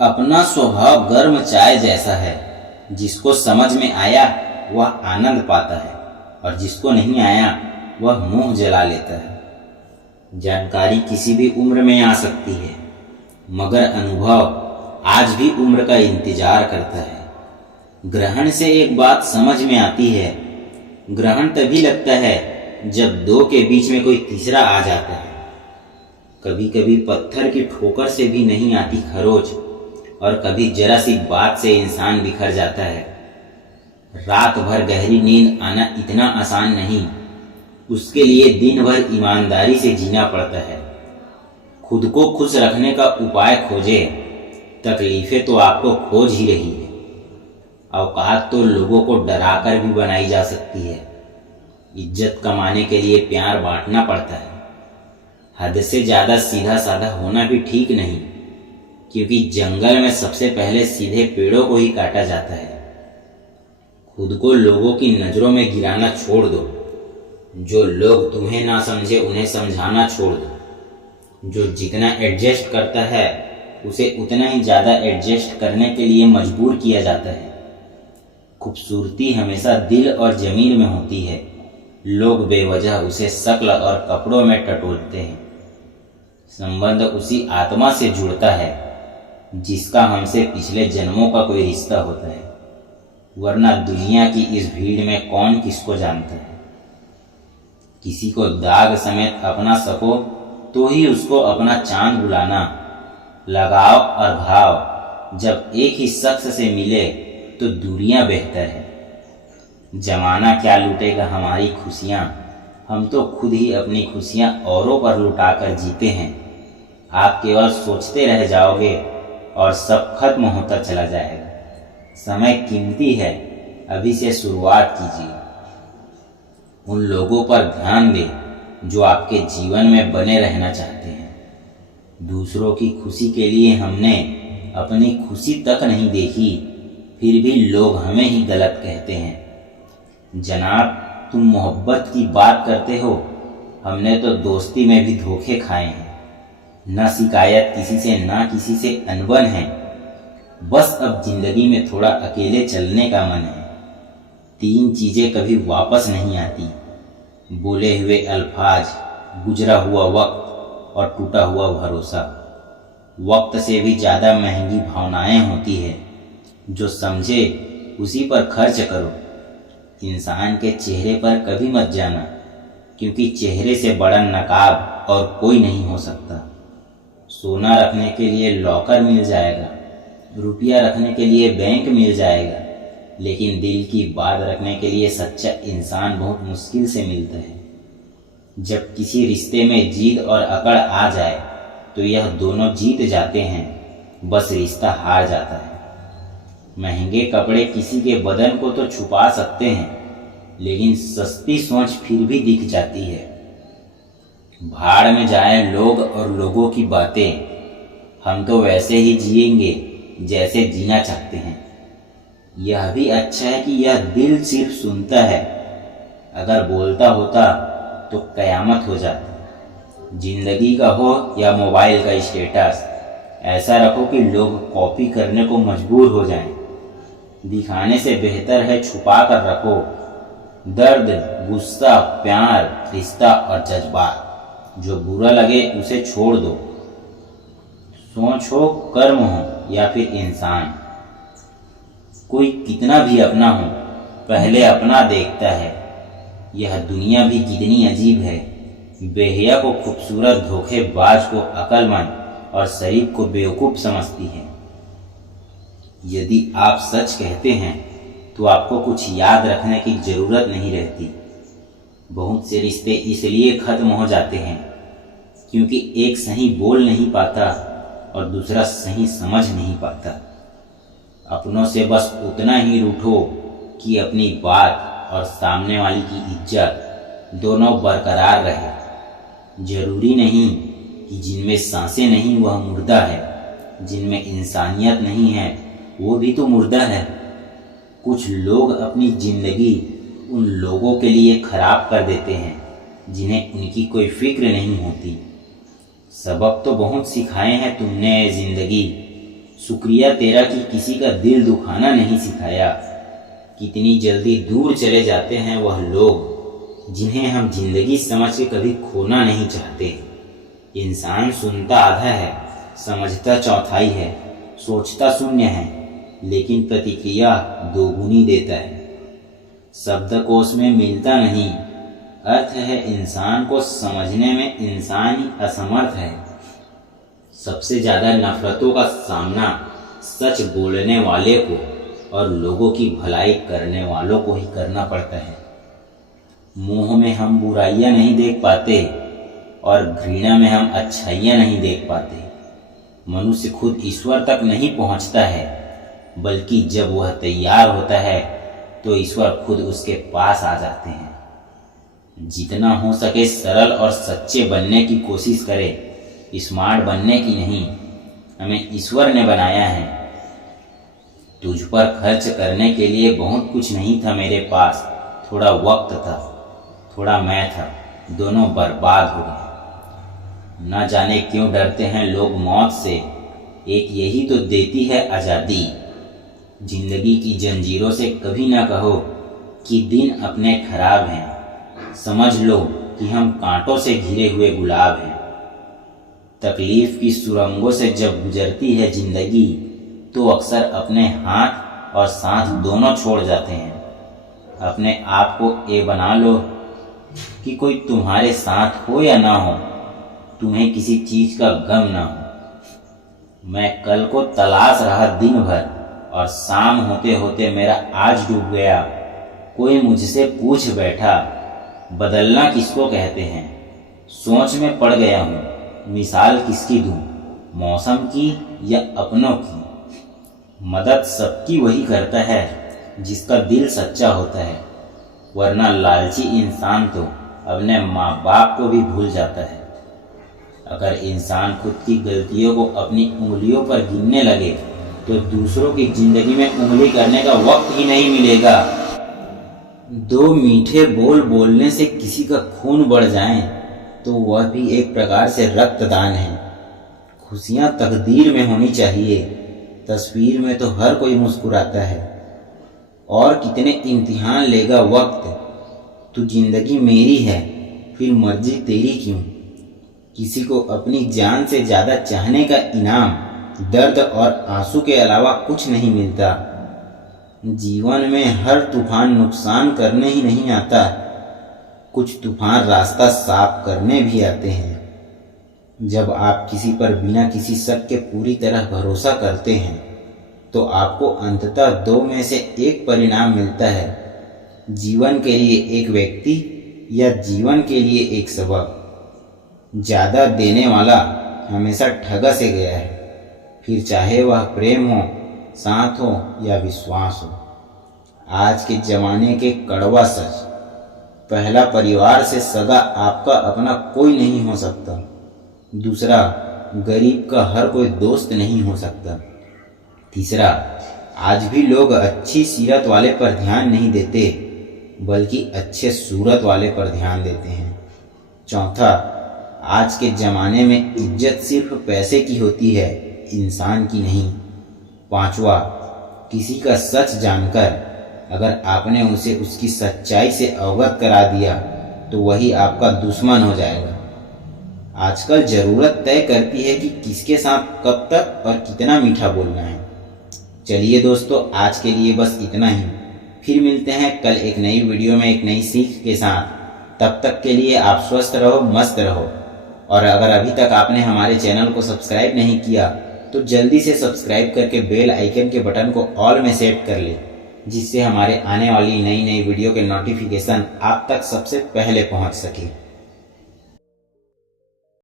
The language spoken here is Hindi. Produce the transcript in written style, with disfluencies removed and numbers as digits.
अपना स्वभाव गर्म चाय जैसा है। जिसको समझ में आया वह आनंद पाता है और जिसको नहीं आया वह मुंह जला लेता है। जानकारी किसी भी उम्र में आ सकती है, मगर अनुभव आज भी उम्र का इंतजार करता है। ग्रहण से एक बात समझ में आती है, ग्रहण तभी लगता है जब दो के बीच में कोई तीसरा आ जाता है। कभी कभी पत्थर की ठोकर से भी नहीं आती खरोच, और कभी जरा सी बात से इंसान बिखर जाता है। रात भर गहरी नींद आना इतना आसान नहीं, उसके लिए दिन भर ईमानदारी से जीना पड़ता है। खुद को खुश रखने का उपाय खोजे, तकलीफें तो आपको खोज ही रही है। औकात तो लोगों को डराकर भी बनाई जा सकती है। इज्जत कमाने के लिए प्यार बांटना पड़ता है। हद से ज्यादा सीधा साधा होना भी ठीक नहीं, क्योंकि जंगल में सबसे पहले सीधे पेड़ों को ही काटा जाता है। खुद को लोगों की नजरों में गिराना छोड़ दो। जो लोग तुम्हें ना समझे उन्हें समझाना छोड़ दो। जो जितना एडजस्ट करता है उसे उतना ही ज्यादा एडजस्ट करने के लिए मजबूर किया जाता है। खूबसूरती हमेशा दिल और जमीन में होती है। लोग बेवजह उसे शक्ल और कपड़ों में टटोलते हैं। संबंध उसी आत्मा से जुड़ता है जिसका हमसे पिछले जन्मों का कोई रिश्ता होता है, वरना दुनिया की इस भीड़ में कौन किसको जानता है। किसी को दाग समेत अपना सको तो ही उसको अपना चांद बुलाना। लगाव और भाव जब एक ही शख्स से मिले तो दूरियां बेहतर है। जमाना क्या लूटेगा हमारी खुशियां, हम तो खुद ही अपनी खुशियां औरों पर लुटाकर जीते हैं। आप केवल सोचते रह जाओगे और सब खत्म होता चला जाएगा। समय कीमती है, अभी से शुरुआत कीजिए। उन लोगों पर ध्यान दें जो आपके जीवन में बने रहना चाहते हैं। दूसरों की खुशी के लिए हमने अपनी खुशी तक नहीं देखी, फिर भी लोग हमें ही गलत कहते हैं। जनाब, तुम मोहब्बत की बात करते हो, हमने तो दोस्ती में भी धोखे खाए हैं। न शिकायत किसी से, ना किसी से अनबन है। बस अब जिंदगी में थोड़ा अकेले चलने का मन है। 3 चीजें कभी वापस नहीं आती: बोले हुए अल्फाज, गुजरा हुआ वक्त और टूटा हुआ भरोसा। वक्त से भी ज्यादा महंगी भावनाएं होती है। जो समझे उसी पर खर्च करो। इंसान के चेहरे पर कभी मत जाना, क्योंकि चेहरे से बड़ा नकाब और कोई नहीं हो सकता। सोना रखने के लिए लॉकर मिल जाएगा, रुपया रखने के लिए बैंक मिल जाएगा, लेकिन दिल की बात रखने के लिए सच्चा इंसान बहुत मुश्किल से मिलता है। जब किसी रिश्ते में जीत और अकड़ आ जाए तो यह दोनों जीत जाते हैं, बस रिश्ता हार जाता है। महंगे कपड़े किसी के बदन को तो छुपा सकते हैं, लेकिन सस्ती सोच फिर भी दिख जाती है। भाड़ में जाए लोग और लोगों की बातें, हम तो वैसे ही जिएंगे जैसे जीना चाहते हैं। यह भी अच्छा है कि यह दिल सिर्फ सुनता है, अगर बोलता होता तो कयामत हो जाती। जिंदगी का हो या मोबाइल का स्टेटस, ऐसा रखो कि लोग कॉपी करने को मजबूर हो जाएं। दिखाने से बेहतर है छुपा कर रखो। दर्द, गुस्सा, प्यार, रिश्ता और जज्बात, जो बुरा लगे उसे छोड़ दो। सोच हो, कर्म हो या फिर इंसान, कोई कितना भी अपना हो, पहले अपना देखता है। यह दुनिया भी कितनी अजीब है। बेहया को खूबसूरत, धोखेबाज को अक्लमंद और शरीफ को बेवकूफ समझती है। यदि आप सच कहते हैं तो आपको कुछ याद रखने की जरूरत नहीं रहती। बहुत से रिश्ते इसलिए खत्म हो जाते हैं क्योंकि एक सही बोल नहीं पाता और दूसरा सही समझ नहीं पाता। अपनों से बस उतना ही रूठो कि अपनी बात और सामने वाली की इज्जत दोनों बरकरार रहे। जरूरी नहीं कि जिनमें सांसें नहीं वह मुर्दा है, जिनमें इंसानियत नहीं है वो भी तो मुर्दा है। कुछ लोग अपनी जिंदगी उन लोगों के लिए खराब कर देते हैं जिन्हें उनकी कोई फिक्र नहीं होती। सबक तो बहुत सिखाए हैं तुमने जिंदगी, शुक्रिया तेरा कि किसी का दिल दुखाना नहीं सिखाया। कितनी जल्दी दूर चले जाते हैं वह लोग जिन्हें हम जिंदगी समझ के कभी खोना नहीं चाहते। इंसान सुनता आधा है, समझता चौथाई है, सोचता शून्य है, लेकिन प्रतिक्रिया दोगुनी देता है। शब्दकोश में मिलता नहीं अर्थ है, इंसान को समझने में इंसान ही असमर्थ है। सबसे ज़्यादा नफरतों का सामना सच बोलने वाले को और लोगों की भलाई करने वालों को ही करना पड़ता है। मोह में हम बुराइयां नहीं देख पाते और घृणा में हम अच्छाइयां नहीं देख पाते। मनुष्य खुद ईश्वर तक नहीं पहुंचता है, बल्कि जब वह तैयार होता है तो ईश्वर खुद उसके पास आ जाते हैं। जितना हो सके सरल और सच्चे बनने की कोशिश करें, स्मार्ट बनने की नहीं। हमें ईश्वर ने बनाया है। तुझ पर खर्च करने के लिए बहुत कुछ नहीं था मेरे पास, थोड़ा वक्त था, थोड़ा मैं था, दोनों बर्बाद हो गए। न जाने क्यों डरते हैं लोग मौत से, एक यही तो देती है आज़ादी। जिंदगी की जंजीरों से कभी ना कहो कि दिन अपने खराब हैं, समझ लो कि हम कांटों से घिरे हुए गुलाब हैं। तकलीफ की सुरंगों से जब गुजरती है जिंदगी तो अक्सर अपने हाथ और सांस दोनों छोड़ जाते हैं। अपने आप को ये बना लो कि कोई तुम्हारे साथ हो या ना हो, तुम्हें किसी चीज का गम ना हो। मैं कल को तलाश रहा दिन भर और शाम होते होते मेरा आज डूब गया। कोई मुझसे पूछ बैठा बदलना किसको कहते हैं। सोच में पड़ गया हूँ, मिसाल किसकी दूं, मौसम की या अपनों की। मदद सबकी वही करता है जिसका दिल सच्चा होता है, वरना लालची इंसान तो अपने माँ बाप को भी भूल जाता है। अगर इंसान खुद की गलतियों को अपनी उंगलियों पर गिनने लगे तो दूसरों की जिंदगी में उंगली करने का वक्त ही नहीं मिलेगा। दो मीठे बोल बोलने से किसी का खून बढ़ जाए तो वह भी एक प्रकार से रक्तदान है। खुशियां तकदीर में होनी चाहिए, तस्वीर में तो हर कोई मुस्कुराता है। और कितने इम्तिहान लेगा वक्त, तू जिंदगी मेरी है फिर मर्जी तेरी क्यों। किसी को अपनी जान से ज़्यादा चाहने का इनाम दर्द और आंसू के अलावा कुछ नहीं मिलता। जीवन में हर तूफान नुकसान करने ही नहीं आता, कुछ तूफान रास्ता साफ करने भी आते हैं। जब आप किसी पर बिना किसी शक के पूरी तरह भरोसा करते हैं तो आपको अंततः दो में से एक परिणाम मिलता है, जीवन के लिए एक व्यक्ति या जीवन के लिए एक सबक। ज़्यादा देने वाला हमेशा ठगा से गया है, फिर चाहे वह प्रेम हो, साथ हो या विश्वास हो। आज के ज़माने के कड़वा सच, पहला परिवार से सगा आपका अपना कोई नहीं हो सकता। दूसरा, गरीब का हर कोई दोस्त नहीं हो सकता। तीसरा, आज भी लोग अच्छी सीरत वाले पर ध्यान नहीं देते बल्कि अच्छे सूरत वाले पर ध्यान देते हैं। चौथा, आज के ज़माने में इज्जत सिर्फ पैसे की होती है, इंसान की नहीं। पांचवा, किसी का सच जानकर अगर आपने उसे उसकी सच्चाई से अवगत करा दिया तो वही आपका दुश्मन हो जाएगा। आजकल ज़रूरत तय करती है कि किसके साथ कब तक और कितना मीठा बोलना है। चलिए दोस्तों, आज के लिए बस इतना ही। फिर मिलते हैं कल एक नई वीडियो में एक नई सीख के साथ। तब तक के लिए आप स्वस्थ रहो, मस्त रहो। और अगर अभी तक आपने हमारे चैनल को सब्सक्राइब नहीं किया तो जल्दी से सब्सक्राइब करके बेल आइकन के बटन को ऑल में सेट कर ले, जिससे हमारे आने वाली नई नई वीडियो के नोटिफिकेशन आप तक सबसे पहले पहुंच सके।